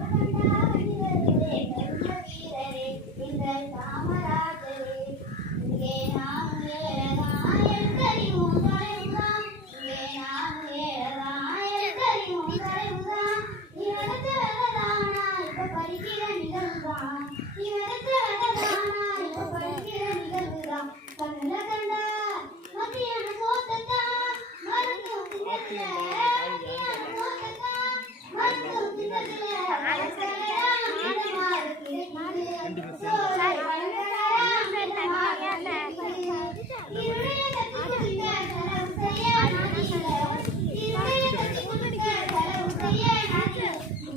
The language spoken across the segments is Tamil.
I'm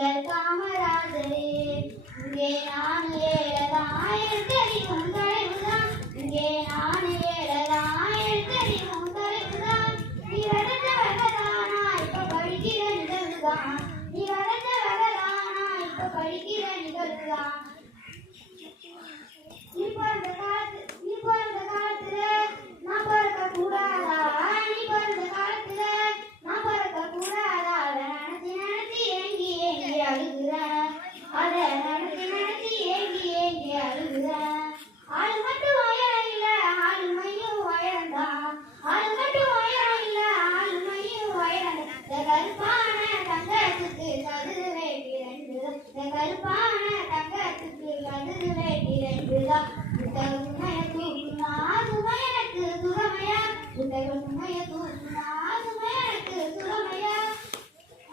காமராஜரே இங்கே நான் ஏழதாயிரத்தறிவும் உங்களைதான் இங்கே நான் ஏழதாயிரத்தறிவும் உங்களைதான் நீ வளர்ந்த வகதானா இப்ப படிக்கிற நிகழ்வுதான். நீ வளர்ந்த வகதானா இப்ப படிக்கிற நிகழ்வுதான். கருப்பான தங்கத்துக்கு கதிரு வேண்டிரண்டுதான் இந்த கருப்பான தங்கத்துக்கு கதிரு வேண்டிரண்டுதான் இந்த உண்மைய தூக்குமா அதுவே எனக்கு சுகமையா இந்த உண்மைய தூக்குமா அதுவே எனக்கு சுகமையா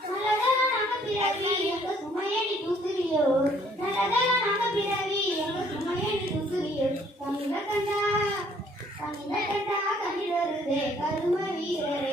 நல்லதான் நாங்க பிறவி எங்க சுமையை நீ தூக்குறியோ நல்லதான் நாங்க பிறவி எங்க சுமையை நீ தூக்குறியோ தமிழ கண்டா தமிழ கண்டா கண்ணில் கரும வீரர்.